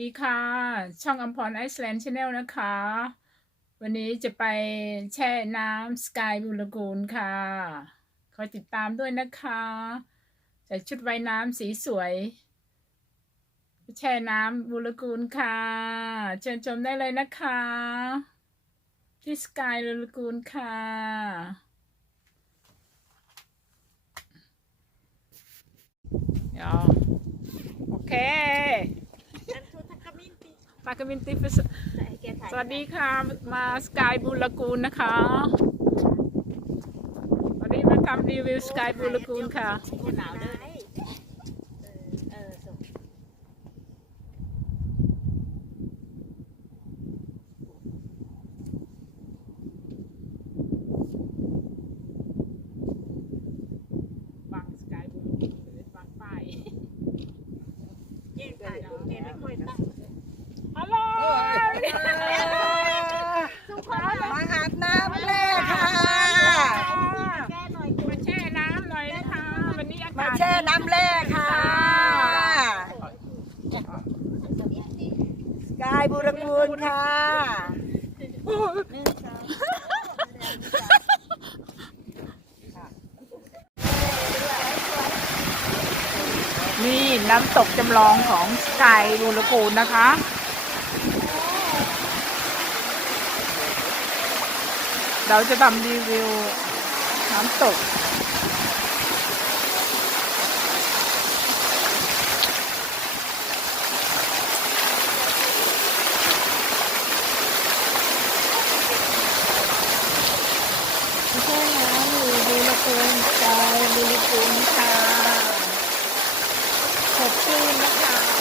ดีค่ะ ช่องอัมพรไอซ์แลนด์ชาแนลนะคะ วันนี้จะไปแช่น้ำสกายบูลกูนค่ะ คอยติดตามด้วยนะคะใส่ชุดว่ายน้ำสีสวย แช่น้ำบูลกูนค่ะ เชิญชมได้เลยนะคะ ที่สกายบูลกูนค่ะเดี๋ยวโอเค ปากามินติฟสสวัสดีค่ะ มาสกายบูลกูนนะคะ วันนี้มาทำรีวิวสกายบูลกูนค่ะหนาวเด้อเออส่ง ฟังสกายบูลกูนหรือฟังป้าย ยิ่งถ่ายรูปแกไม่ค่อยตั้ง ฮัลโหล มาอาบน้ำแรกค่ะ แก้หน่อย มาแช่น้ำหน่อยนะคะ วันนี้อากาศ มา แช่น้ำแรกค่ะสกายบุรกูลค่ะนี่น้ำตกจำลองของสกายบูลกูนนะคะเราจะทำรีวิวน้ำตก คุณใจดีภูมิค่ะขอบคุณนะคะ